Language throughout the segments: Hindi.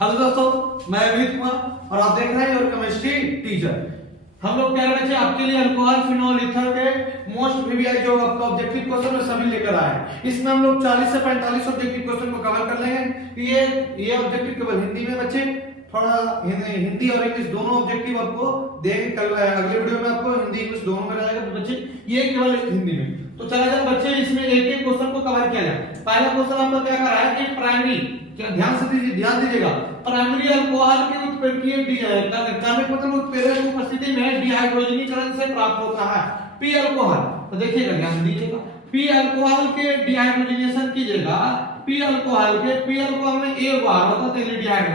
हेलो दोस्तों, मैं अमित कुमार और आप देख रहे हैं योर केमिस्ट्री टीचर। हम लोग कह रहे थे आपके लिए अल्कोहल फिनोल ईथर के मोस्ट वीवीआई जो आपका ऑब्जेक्टिव क्वेश्चन है सभी लेकर आए हैं। इसमें हम लोग 40 से 45 ऑब्जेक्टिव क्वेश्चन को कवर कर लेंगे। ये ऑब्जेक्टिव केवल हिंदी में बच्चे, थोड़ा हिंदी और इंग्लिश दोनों ऑब्जेक्टिव आपको देंगे। कल अगले वीडियो में आपको हिंदी इंग्लिश दोनों में रहेगा, तो बच्चे ये केवल हिंदी में। तो चला जाए बच्चे, इसमें एक एक क्वेश्चन को कवर किया जाए। पहला क्वेश्चन आपका क्या कर रहा है कि प्राइमरी, ध्यान से ध्यान दीजिएगा, प्राइमरी अल्कोहल के उत्प्रेरकीय कार्बनिक मतलब उत्प्रेरक की उपस्थिति में डिहाइड्रोजनीकरण से प्राप्त होता है पी अल्कोहल। तो देखिएगा, ध्यान दीजिएगा, पी अल्कोहल के डिहाइड्रोजनेशन कीजिएगा। पी अल्कोहल में एक बार होता है एल्डिहाइड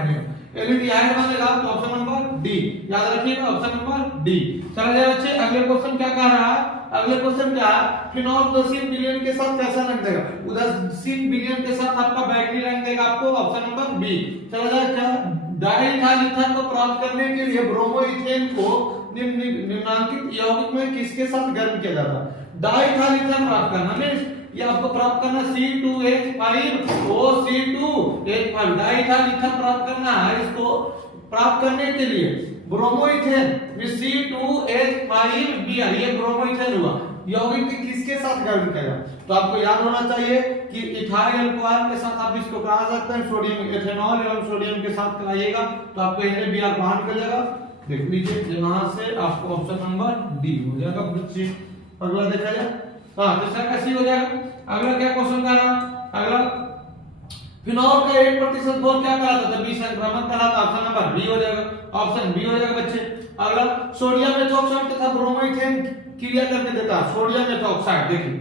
बनेगा, तो ऑप्शन नंबर डी याद रखिएगा, ऑप्शन नंबर डी। चला जाए बच्चे, अगले क्वेश्चन क्या कह रहा है? अगले क्वेश्चन क्या है? फिनोल 10 बिलियन के साथ कैसा रंग देगा? 10 बिलियन के साथ आपका बैटरी रंग देगा आपको, ऑप्शन नंबर बी। चला जाए, क्या डाइइथाइल ईथर को प्राप्त करने के लिए ब्रोमोइथेन को निम्नलिखित यौगिक में किसके साथ गर्म किया जाता है? डाइइथाइल ईथर प्राप्त करना मींस ये आपको प्राप्त करना C2H5OC2H5 डाइइथाइल ईथर प्राप्त करना है। इसको प्राप्त करने के लिए ब्रोमोइथेन में C2H5Br ये ब्रोमोइथेन हुआ, यौगिक के किसके साथ गर्म किया जाए? तो आपको याद होना चाहिए कि इथाइल अल्कोहल के साथ आप इसको करा सकते हैं, सोडियम एथेनॉल एवं सोडियम के साथ कराइएगा तो आपको NaBr बाहर निकल जाएगा। देख लीजिए, यहां से आपको ऑप्शन नंबर डी हो जाएगा बच्चे। अगला देखा जाए, हां दूसरा कैसे हो जाएगा? अगला क्या क्वेश्चन कर रहा? अगला फिनोल का 1% बोल क्या कहलाता था? विसंक्रमण कहलाता, ऑप्शन नंबर बी हो जाएगा, ऑप्शन बी हो जाएगा बच्चे। अगला सोडियम मेथॉक्साइड तथा ब्रोमोइथेन क्रिया करके देता है सोडियम मेथॉक्साइड। देखिए,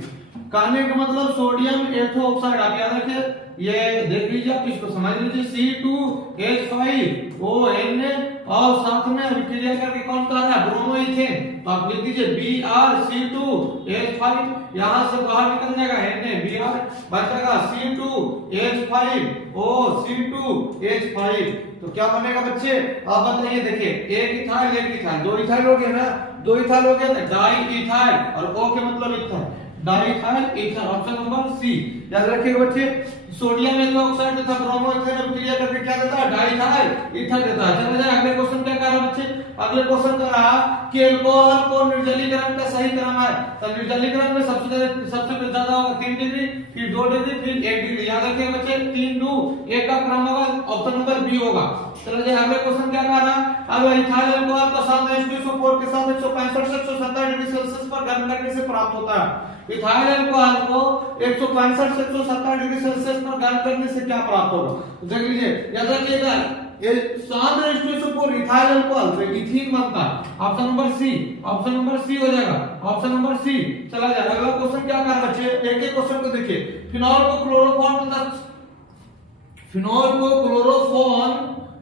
कहने का मतलब सोडियम एथोक्साइड आप याद रखिए, ये देख लीजिए, आप इसको समझ लीजिए, C2H5ON और साथ में अभिक्रिया करके कौन कर रहा है? ब्रोमोइथेन। तो आप लिख दीजिए Br C2H5, यहां से बाहर निकल जाएगा NaBr, बचेगा C2H5OC2H5। तो क्या बनेगा बच्चे? आप बताइए। देखिए, एक इथाइल दो इथाइल हो गया ना, दो इथाइल हो गया तो डाई इथाइल, और O के मतलब ethyl, diethyl ether, option number C याद रखिएगा बच्चे। सोडियम एथोक्साइड तथा ब्रोमोइथेन अभिक्रिया करके क्या देता है? डाइइथाइल ईथर देता है। चलिए अगले क्वेश्चन क्या कर रहा है बच्चे? अगले क्वेश्चन कर रहा कि अल्कोहल को निर्जलीकरण का सही क्रम है। तो निर्जलीकरण में सबसे ज्यादा होगा 3 डिग्री, फिर 2 डिग्री, फिर 1 डिग्री। याद रखिएगा बच्चे, 3 2 1 का क्रम होगा, ऑप्शन नंबर बी होगा। चलिए अगले क्वेश्चन क्या कर रहा है? अब इथाइल अल्कोहल को साथ में H2SO4 के साथ 165 से 170 डिग्री सेल्सियस पर गर्म करने से प्राप्त होता है। इथाइल अल्कोहल को 165 से 170 डिग्री सेल्सियस पर गर्म करने से क्या प्राप्त होगा? तो देख लीजिए, याद रखिएगा, ये साथ H2SO4 इथाइल अल्कोहल से इथीन बनता है, option number C, option number C हो जाएगा, ऑप्शन नंबर सी। चला जाए, अगला क्वेश्चन क्या कर बच्चे? एक एक क्वेश्चन को देखिए। क्लोरोफॉर्म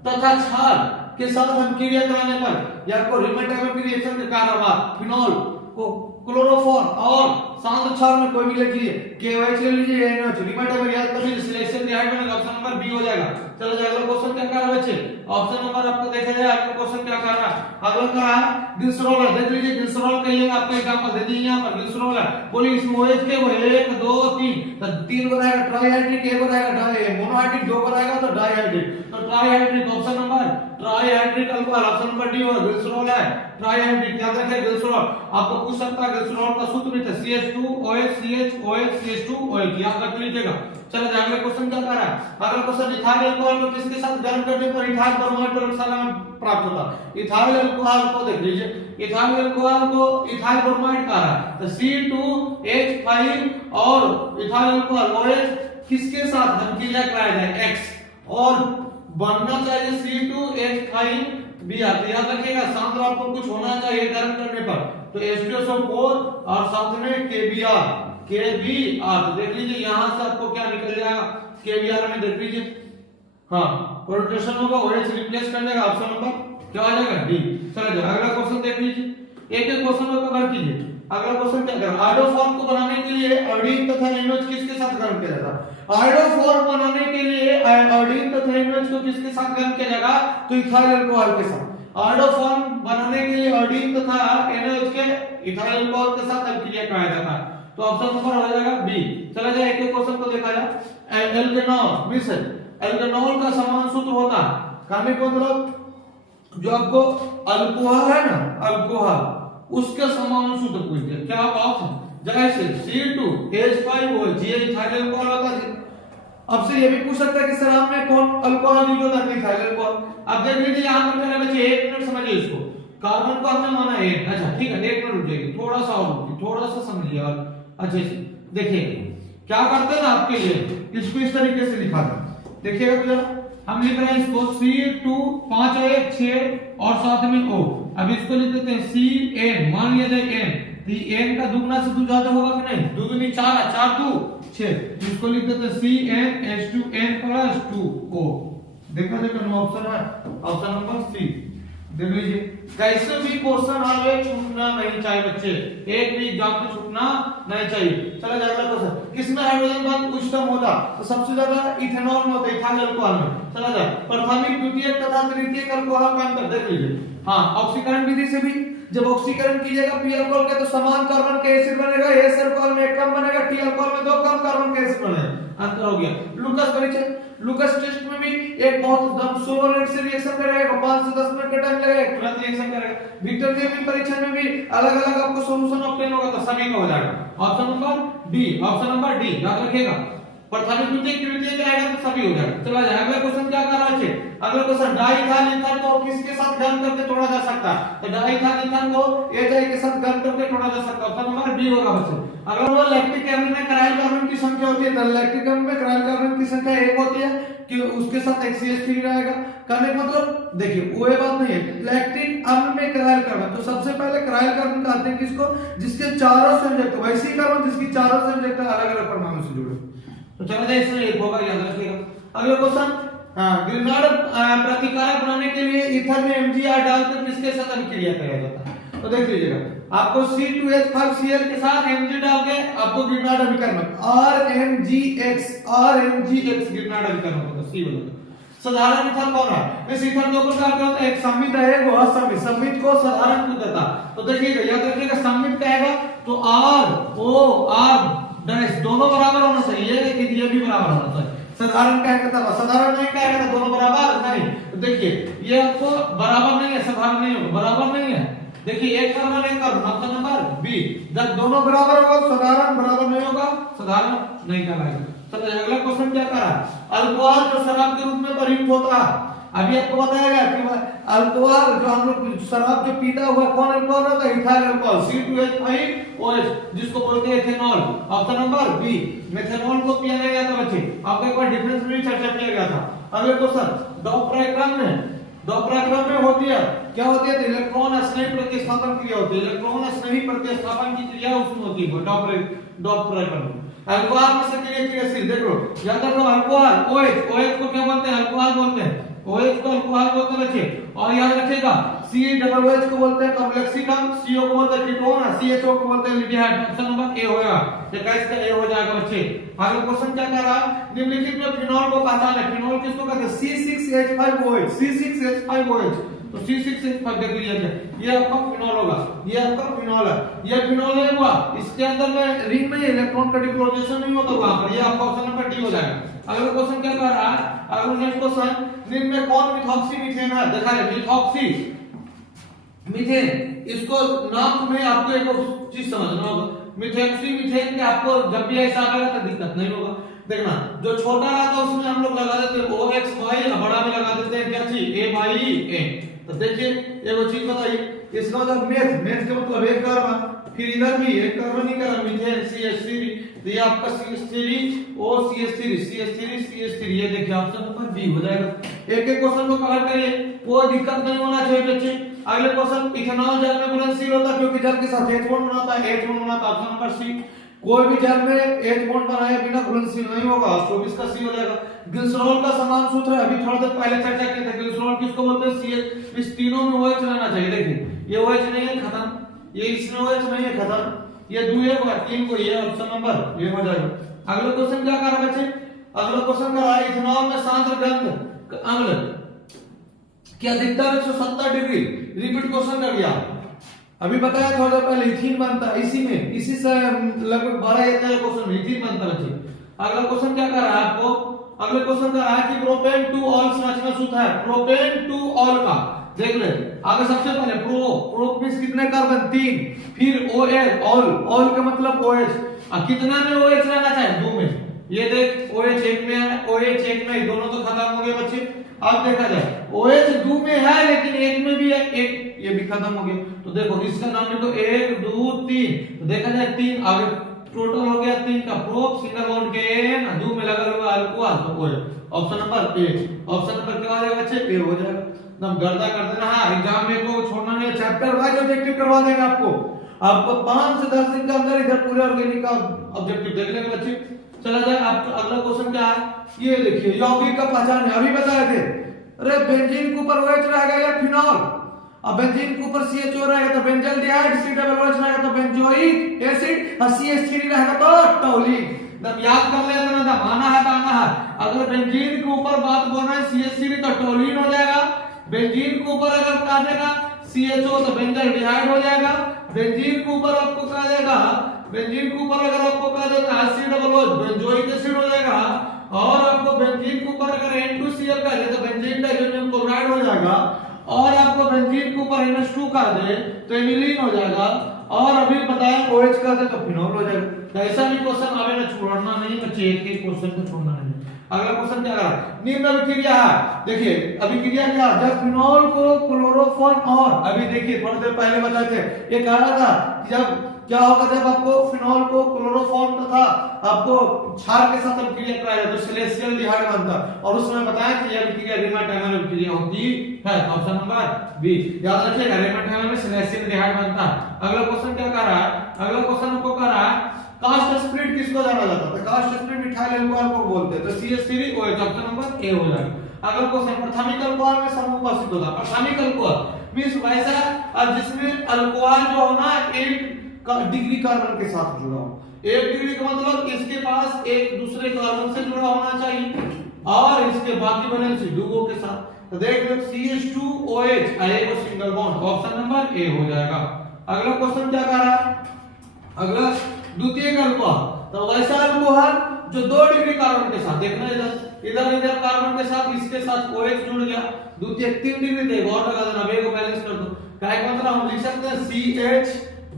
तथा क्षार के साथ हम क्रिया कराने पर या को रिमेटाइव रिएक्शन के कारण फिनोल को क्लोरोफॉर्म और शांत क्षार में कोई भी लिख लीजिए, KOH ले लीजिए, NOH रिमेटाइव याद कर लीजिए, सिलेक्शन डिहाइड बनेगा, ऑप्शन नंबर बी हो जाएगा। चलो अगला क्वेश्चन क्या कर रहा है बच्चे? ऑप्शन नंबर आपको देखा जाए, अगला क्वेश्चन क्या कर रहा है? अगला कर रहा है ग्लिसरॉल। देख लीजिए, ग्लिसरॉल कहिएगा, आपको एग्जांपल दे दिए, यहां पर ग्लिसरॉल है, बोलिए इसमें OH के वो 1 2 3, तो 3 को रहेगा ट्राइहाइड्रिक, 1 को रहेगा मोनोहाइड्रिक, 2 को रहेगा तो डाइहाइड्रिक। तो trihydric option number trihydric alcohol, option number D होगा, ग्लिसरॉल है ट्राइहाइड्रिक। याद रखिए, ग्लिसरॉल आपको पूछ सकता है, ग्लिसरॉल का सूत्र भी था CH2OH CH CH2OH, याद रख लीजिएगा। चलो अगले क्वेश्चन क्या कर रहा है? अगला क्वेश्चन इथाइल अल्कोहल को किसके साथ गर्म करने पर इथाइल ब्रोमाइड प्रयोगशाला में प्राप्त होता है? इथाइल अल्कोहल को देख लीजिए, इथाइल अल्कोहल को इथाइल ब्रोमाइड कह रहा है, तो C2H5 और इथाइल अल्कोहल OH किसके साथ हम क्रिया कराया जाए? X, और बनना चाहिए C2H5Br। याद रखिएगा, साथ में आपको कुछ होना चाहिए गर्म करने पर, तो H2SO4 और साथ में KBr। तो देख लीजिए, यहां से आपको क्या निकल जाएगा? KBr में देख लीजिए, हाँ प्रोटेशन होगा, OH रिप्लेस कर देगा, ऑप्शन नंबर क्या आ जाएगा? डी। चलिए अगला क्वेश्चन देख लीजिए, एक एक क्वेश्चन को कवर कीजिए। अगला क्वेश्चन क्या कर रहा है? आयोडोफॉर्म को बनाने के लिए आयोडीन तथा NOH किसके साथ गर्म किया जाता है? आयोडोफॉर्म बनाने के लिए आयोडीन तथा NOH को किसके साथ गर्म किया जाएगा? तो इथाइल अल्कोहल के साथ। आयोडोफॉर्म बनाने के लिए आयोडीन तथा NOH के इथाइल अल्कोहल के साथ अभिक्रिया कराया जाता है, तो ऑप्शन नंबर हो जाएगा बी। चला जाए, एक एक क्वेश्चन को देखा जाए। एल्केनॉल मींस एल्केनॉल का समान सूत्र होता है कहने का मतलब जो आपको अल्कोहल है ना, अल्कोहल उसके समान सूत्र पूछ दिया, क्या ऑप्शन जैसे C2H5OH ये इथाइल अल्कोहल होता है। अब से ये भी पूछ सकता है कि सर आपने कौन अल्कोहल यूज होता है, इथाइल अल्कोहल। अब देख लीजिए यहां पर मेरे बच्चे 1 मिनट समझिए इसको, कार्बन को हमने माना 1, अच्छा ठीक है 1 मिनट रुक जाइए, थोड़ा सा और रुकिए, थोड़ा सा समझिए और अच्छे से देखिए क्या करते हैं ना आपके लिए, इसको इस तरीके से लिखा था, देखिएगा तो जरा हम लिख रहे हैं इसको C2 5 और 1 6 और साथ में O। अब इसको लिख देते हैं CN, मान लिया जाए N, तो n का दुगना से दो ज्यादा होगा कि नहीं, दो दूनी 4 है, 4 2 6, इसको लिख देते हैं CnH2n + 2O। देखा नो ऑप्शन है, ऑप्शन नंबर सी देख लीजिए। कैसे भी क्वेश्चन आवे छूटना नहीं चाहिए बच्चे, एक भी एग्जाम में छूटना नहीं चाहिए। चलो अगला क्वेश्चन, किसमें हाइड्रोजन बंध उच्चतम होता, तो सबसे ज्यादा इथेनॉल में होता है, इथाइल अल्कोहल में। चला जाए प्राथमिक द्वितीयक तथा तृतीयक अल्कोहल का अंतर देख लीजिए। हाँ ऑक्सीकरण विधि से भी जब ऑक्सीकरण कीजिएगा पी अल्कोहल के तो समान कार्बन के एसिड बनेगा, एस अल्कोहल में 1 कम बनेगा, टी अल्कोहल में 2 कम कार्बन के एसिड बनेगा, अंतर हो गया। लुकस परिचय, लुकस टेस्ट में भी एक बहुत दम 100 मिनट से रिएक्शन करेगा, 5 से 10 मिनट का टाइम लगेगा, तुरंत रिएक्शन करेगा। विक्टर के परीक्षा में भी अलग-अलग आपको सॉल्यूशन ऑब्टेन होगा तो सभी का हो जाएगा। Option number D, option number D याद रखिएगा, प्राथमिक द्वितीयक तृतीयक आएगा तो सभी हो जाएगा। चला जाए अगला क्वेश्चन क्या कर रहा है, अगला क्वेश्चन डाइइथाइल ईथर को किसके साथ गर्म करके तोड़ा जा सकता है, तो डाइइथाइल ईथर को एजाई के साथ गर्म करके तोड़ा जा सकता है, ऑप्शन नंबर डी होगा बच्चों। अगर वो लैक्टिक एसिड में कराइल कार्बन की संख्या होती है तो लैक्टिक एसिड में कराइल कार्बन की संख्या 1 होती है कि उसके साथ एक CH3 रहेगा, कहने का मतलब देखिए वो ये बात नहीं है, लैक्टिक अम्ल में कराइल कार्बन, तो सबसे पहले कराइल कार्बन कहते हैं किसको, जिसके चारों संयुक्त वैसी कार्बन जिसकी चारों संयुक्त अलग-अलग परमाणु से जुड़े। तो चलो जाए इसमें एक होगा याद रखिएगा। अगला क्वेश्चन, ग्रिनार्ड प्रतिकारक बनाने के लिए ईथर में MgR डालकर किसके साथ अभिक्रिया कराया जाता है, तो देख लीजिएगा आपको C2H5Cl के साथ Mg डाल के आपको ग्रिनार्ड अभिकरण RMGX ग्रिनार्ड अभिकरण होता है, C बोला। साधारण ईथर कौन है, इस ईथर दो प्रकार के होते हैं, एक सममित है एक असममित, सममित को साधारण क्यों देता, तो देखिएगा याद रखिएगा सममित कहेगा तो R डैश दोनों बराबर होना चाहिए, लेकिन ये भी बराबर होना चाहिए। साधारण कहेगा तो साधारण नहीं कहेगा तो दोनों बराबर नहीं, तो देखिए ये आपको बराबर नहीं है, साधारण नहीं होगा, बराबर नहीं है। देखिए एक कार्बन एक कार्बन, ऑप्शन नंबर बी, जब दोनों बराबर होगा साधारण बराबर नहीं होगा, साधारण नहीं कहलाएगा। चलिए अगला क्वेश्चन क्या कर रहा है, अल्कोहल जो शराब के रूप में प्रयुक्त होता है, अभी आपको बताएगा कि अल्कोहल जो हम लोग शराब जो पीता हुआ कौन अल्कोहल होता है, इथाइल अल्कोहल C2H5OH जिसको बोलते हैं ethanol, option number B, methanol को पिया नहीं जाता बच्चे, आपको एक बार डिफरेंस में चर्चा किया गया था। अगले क्वेश्चन, डॉपराक्रम में होती है क्या होती है, इलेक्ट्रॉन स्नेही प्रतिस्थापन क्रिया होती है, इलेक्ट्रॉन स्नेही प्रतिस्थापन की क्रिया उसमें होती है डॉपराक्रम में। अल्कोहल में सक्रिय क्रियाशील देखो याद रखो, अल्कोहल OH को क्या बोलते हैं, अल्कोहल बोलते हैं, OH को अल्कोहल बोलते हैं बच्चे, और याद रखिएगा COOH को बोलते हैं कार्बोक्सिलम, CO को बोलते हैं कीटोन, CHO को बोलते हैं एल्डिहाइड, ऑप्शन नंबर ए होगा, ये कैसे ए हो जाएगा बच्चे। अगला क्वेश्चन क्या कह रहा है, निम्नलिखित में फिनॉल को पहचाने, फिनॉल किसको कहते हैं, C6H5OH, C6H5OH, तो C6H5 देख लीजिए ये आपका फिनॉल होगा, ये आपका फिनॉल है, ये फिनॉल नहीं हुआ, इसके अंदर में रिंग में इलेक्ट्रॉन का डिपोजिशन नहीं होता वहां पर, ये आपका ऑप्शन नंबर डी हो जाएगा। अगला क्वेश्चन क्या कर रहा है, अगला नेक्स्ट क्वेश्चन, निम्न में कौन मिथॉक्सी मीथेन है, देखा है मिथॉक्सी मीथेन, इसको नाम में आपको एक चीज समझना होगा, मिथॉक्सी मीथेन के आपको जब भी ऐसा आएगा तो दिक्कत नहीं होगा। देखना जो छोटा रहता है उसमें हम लोग लगा देते हैं OXY, बड़ा में लगा देते हैं क्या चीज AYE। तो देखिए ये वो चीज बताइए, इसका मतलब मेथ का मतलब एक कार्बन, फिर इधर भी एक कार्बन ही का मीथेन CH3, तो ये आपका CH3 O CH3 ये देखिए ऑप्शन नंबर बी हो जाएगा। एक एक क्वेश्चन को कवर करिए, कोई दिक्कत नहीं होना चाहिए बच्चे। अगले क्वेश्चन, इथेनॉल जल में घुलनशील होता है क्योंकि जल के साथ H बॉन्ड बनाता है, H बॉन्ड बनाता है, ऑप्शन नंबर सी। कोई भी जल में H बॉन्ड बनाए बिना घुलनशील नहीं होगा, 24 का सी हो जाएगा। ग्लिसरॉल का समान सूत्र है, अभी थोड़ा देर पहले चर्चा की थी, ग्लिसरॉल किसको बोलते हैं, CH, इस तीनों में OH रहना चाहिए। देखिए ये OH नहीं है खत्म, ये इसमें OH नहीं है खत्म, ये दुए को तीन को, ये ऑप्शन नंबर ये हो जाएगा। अगला क्वेश्चन क्या कर रहा है बच्चे, अगला क्वेश्चन कर रहा है इथेनॉल में सांद्र गंध अम्ल की अधिकतम 170 डिग्री, रिपीट क्वेश्चन कर दिया, अभी बताया थोड़ा देर पहले इथीन बनता है, इसी से लगभग 12 या 13 क्वेश्चन इथीन बनता है बच्चे। अगला क्वेश्चन क्या कर रहा है आपको, अगले क्वेश्चन का है कि प्रोपेन टू ऑल संरचना सूत्र है प्रोपेन टू ऑल का, देख ले आगे सबसे पहले प्रो में कितने कार्बन 3, फिर OH ऑल का मतलब OH, कितना में OH रहना चाहिए 2 में, ये देख OH एक में है OH एक में, दोनों तो खत्म हो गए बच्चे। अब देखा जाए OH 2 में है लेकिन एक में भी है, एक ये भी खत्म हो गया, तो देखो इसका नाम लिखो 1 2 3, तो देखा जाए 3 आगे टोटल हो गया 3 का प्रोप सिंगल बॉन्ड के एन 2 में लगा हुआ अल्कोहल, तो OH option number A, option number क्या हो जाएगा बच्चे ए हो जाएगा। एकदम गर्दा कर देना, हाँ एग्जाम में को छोड़ना नहीं, चैप्टर वाइज ऑब्जेक्टिव करवा देंगे आपको 5 से 10 दिन के अंदर इधर पूरे ऑर्गेनिक का ऑब्जेक्टिव देख लेंगे बच्चे। चला जाए आप अगला क्वेश्चन क्या है, ये देखिए यौगिक का पहचान है, अभी बताए थे, अरे बेंजीन के ऊपर OH रहेगा या फिनॉल, अब बेंजीन के ऊपर CHO रहेगा तो बेंजल्डिहाइड, C डबल OH रहेगा तो बेंजोइक एसिड, और CH3 रहेगा तो टॉलिक। तब याद कर लेना था, आना है ताना है, अगर बेंजीन के ऊपर बात बोलना है CH3 तो टॉलिन हो जाएगा, बेंजीन के ऊपर अगर कहा जाएगा CHO तो बेंजल्डिहाइड हो जाएगा, बेंजीन के ऊपर आपको कहा जाएगा, बेंजीन के ऊपर अगर आपको कहा जाता है C double OH benzoic acid हो जाएगा, और आपको बेंजीन के ऊपर अगर N2Cl का दे तो बेंजीन डाइसोनियम क्लोराइड हो जाएगा, और आपको बेंजीन के ऊपर NH2 का दे तो एनिलीन हो जाएगा, और अभी बताया OH का दे तो फिनॉल हो जाएगा। तो ऐसा भी क्वेश्चन आवे ना, छोड़ना नहीं बच्चे, एक एक क्वेश्चन को छोड़ना नहीं। अगला क्वेश्चन क्या करा, निम्न अभिक्रिया है, देखिए अभिक्रिया क्या, जब फिनॉल को क्लोरोफॉर्म, और अभी देखिए थोड़ी देर पहले बताए थे, ये कह रहा था जब क्या होगा जब आपको फिनॉल को क्लोरोफॉर्म तथा आपको क्षार के साथ अभिक्रिया कराया तो सिलेशियल डिहाइड बनता, और उसमें बताया कि यह अभिक्रिया रिमाटाइमर अभिक्रिया होती है, ऑप्शन नंबर बी याद रखिएगा, रिमाटाइमर में सिलेशियल डिहाइड बनता है। अगला क्वेश्चन क्या कर रहा है, अगला क्वेश्चन हमको कर रहा है कास्ट स्प्लिट किसको जाना जाता है, कास्ट स्प्लिट मिथाइल अल्कोहल को बोलते हैं, तो CH3OH ऑप्शन नंबर ए हो जाएगा। अगला क्वेश्चन प्राथमिक अल्कोहल में समूह उपस्थित होता है, प्राथमिक अल्कोहल मींस वैसा जिसमें अल्कोहल जो होना 1 डिग्री कार्बन के साथ जुड़ा हो, 1 डिग्री का मतलब इसके पास एक दूसरे कार्बन से जुड़ा होना चाहिए, और इसके बाकी वैलेंसी डुओ के साथ, तो देख लो CH2OH आएगा single bond, option number A हो जाएगा। अगला क्वेश्चन क्या कर रहा है, अगला द्वितीयक अल्कोहल, तो वैसा अल्कोहल जो 2 डिग्री कार्बन के साथ, देखना इधर कार्बन के साथ इसके साथ OH जुड़ गया, द्वितीयक 3 डिग्री थे, और लगा देना, वे को बैलेंस कर दो, क्या एक मतलब हम लिख सकते हैं CH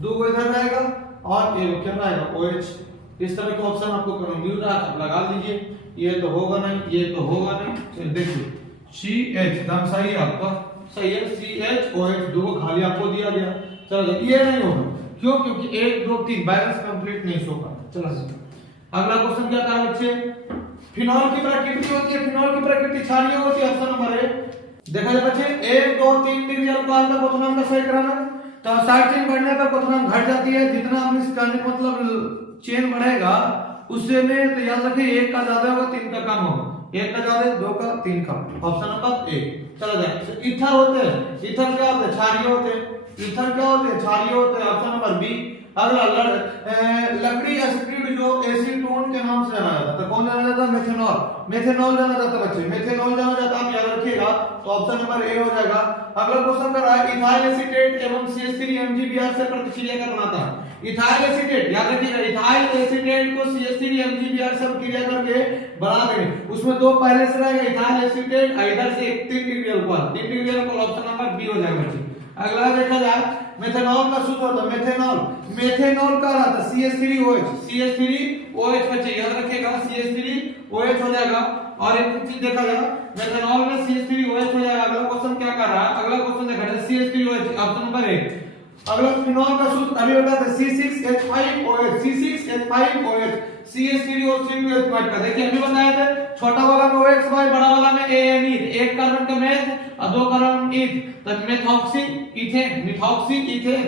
2 को इधर रहेगा और ये क्या रहेगा OH, इस तरह का ऑप्शन आपको कहीं मिल रहा है, आप लगा लीजिए, ये तो होगा नहीं, ये तो होगा नहीं, चलिए देखिए CH एकदम सही है आपका, सही है, CHOH 2 खाली आपको दिया गया, चलो ये नहीं होगा, क्यों, क्योंकि 1 2 3 बैलेंस कंप्लीट नहीं होगा। चलो अगला क्वेश्चन क्या था बच्चे, फिनॉल की प्रकृति होती है, फिनॉल की प्रकृति क्षारीय होती है, ऑप्शन नंबर ए। देखा जाए बच्चे 1 2 3 डिग्री अल्कोहल का क्वथनांक का सही क्रम है, तो साइड चेन बढ़ने पर क्वथनांक घट जाती है, जितना हम इस कहने का मतलब चेन बढ़ेगा उससे में, तो याद रखिए 1 का ज्यादा होगा 3 का कम होगा, 1 का ज्यादा 2 का 3 कम, ऑप्शन नंबर ए। चला जाए ईथर होते हैं, ईथर क्या होते हैं, क्षारीय होते हैं, ईथर क्या होते हैं, क्षारीय होते हैं, ऑप्शन नंबर बी। अगला लकड़ी एसिड जो एसीटोन के नाम से जाना जाता है, तो कौन जाना जाता है, मेथेनॉल, मेथेनॉल जाना जाता है बच्चे, मेथेनॉल जाना जाता है, आप याद रखिएगा, तो ऑप्शन नंबर ए हो जाएगा। अगला क्वेश्चन कर रहा है इथाइल एसीटेट एवं CH3 MgBr से प्रतिक्रिया कर बनाता है, इथाइल एसीटेट याद रखिएगा, इथाइल एसीटेट को CH3 MgBr से प्रतिक्रिया करके बना देंगे, उसमें 2 पहले से रहेगा इथाइल एसीटेट, इधर से 3 degree alcohol, 3 degree alcohol, option number B हो जाएगा बच्चे। अगला देखा जाए मेथेनॉल का सूत्र होता है, मेथेनॉल, मेथेनॉल का रहा था CH3OH, CH3OH बच्चे याद रखिएगा, CH3OH हो जाएगा, और एक चीज देखा जाएगा मेथेनॉल में CH3OH हो जाएगा। अगला क्वेश्चन क्या कर रहा है, अगला क्वेश्चन देखा जाए CH3OH, ऑप्शन नंबर ए। अगला फिनॉल का सूत्र अभी होता है C6H5OH, C6H5OH, CH3OH का देखिए अभी बताया था, छोटा वाला में OX बाय बड़ा वाला में AN, एक कार्बन का मेथ और 2 कार्बन ईथ, तो methoxy ethane, methoxy ethane,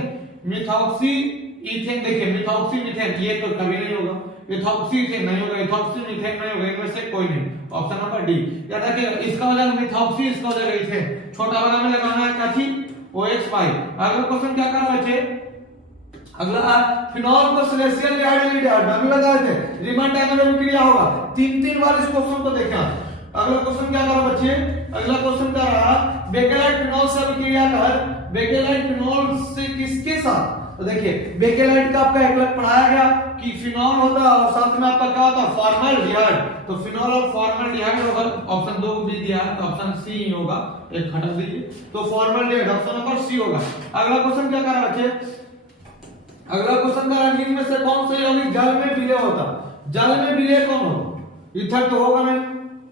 methoxy ethane, देखिए मिथॉक्सी मिथेन, ये तो कभी नहीं होगा, मिथॉक्सी इथेन नहीं होगा, इथॉक्सी मिथेन नहीं होगा, इनमें से कोई नहीं, ऑप्शन नंबर डी। याद रखिएगा इसका हो जाएगा मिथॉक्सी, इसका हो जाएगा इथेन, छोटा वाला में लगाना है काठी OH बाय। अगला क्वेश्चन क्या कर रहे थे, अगला फिनॉल को सिलेशियल डिहाइड अभी बताए थे, रीमन डायमंड अभिक्रिया होगा, 3 बार इस क्वेश्चन को देखा। अगला क्वेश्चन क्या कर रहा बच्चे, अगला क्वेश्चन क्या रहा, बेकेलाइट फिनॉल से अभिक्रिया कर, बेकेलाइट फिनॉल से किसके साथ, तो देखिए बेकेलाइट का आपका 1 लाख पढ़ाया गया कि फिनॉल होता है और साथ में आपका क्या होता है फॉर्मल्डिहाइड। तो फिनॉल और फॉर्मल्डिहाइड होगा, ऑप्शन 2 भी दिया है तो ऑप्शन सी ही होगा, एक हटा दीजिए। तो फॉर्मल्डिहाइड ऑप्शन नंबर सी होगा। अगला क्वेश्चन क्या करा बच्चे, अगला क्वेश्चन करा निम्न में से कौन सा यौगिक जल में विलय होता है। जल में विलय कौन होगा, ईथर तो होगा नहीं,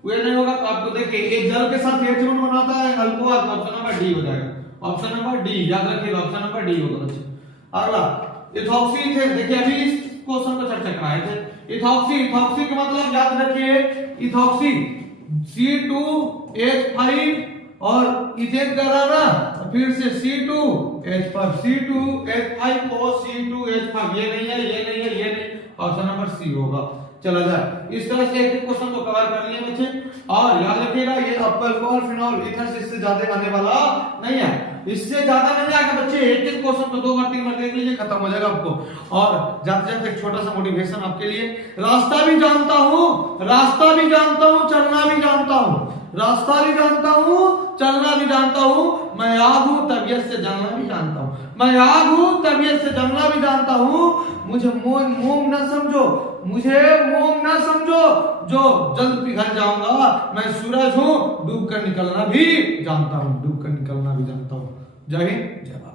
ये नहीं होगा। तो आपको देखिए ये जल के साथ H2 बनाता है अल्कोहल, तो ऑप्शन नंबर डी हो जाएगा, ऑप्शन नंबर डी याद रखिएगा, ऑप्शन नंबर डी होगा बच्चे। अगला इथॉक्सी थे, देखिए अभी इस क्वेश्चन को चर्चा कराए थे। इथॉक्सी, इथॉक्सी का मतलब याद रखिए इथॉक्सी C2H5 और इथेन करा ना, फिर से C2H5 C2H5 को C2H5, ये नहीं है, ये नहीं है, ये नहीं, ऑप्शन नंबर सी होगा। चला जाए इस तरह से एक क्वेश्चन को कवर कर लिए बच्चे। और याद रखिएगा ये आपका अल्कोहल फिनॉल ईथर से इससे ज्यादा आने वाला नहीं है, इससे ज्यादा नहीं आएगा बच्चे। एक क्वेश्चन को 2 बार 3 बार देख लीजिए, खत्म हो जाएगा आपको। और जाते जाते एक छोटा सा मोटिवेशन आपके लिए, रास्ता भी जानता हूँ, रास्ता भी जानता हूँ, चलना भी जानता हूँ, रास्ता भी जानता हूँ, चलना भी जानता हूँ, मैं आग हूँ तबीयत से जलना भी जानता हूँ, मैं आग हूँ तबीयत से जलना भी जानता हूँ, मुझे मोम न समझो, मुझे मोम न समझो, जो जल्द पिघल जाऊंगा, मैं सूरज हूँ डूब कर निकलना भी जानता हूँ, डूब कर निकलना भी जानता हूँ। जय हिंद जय भारत।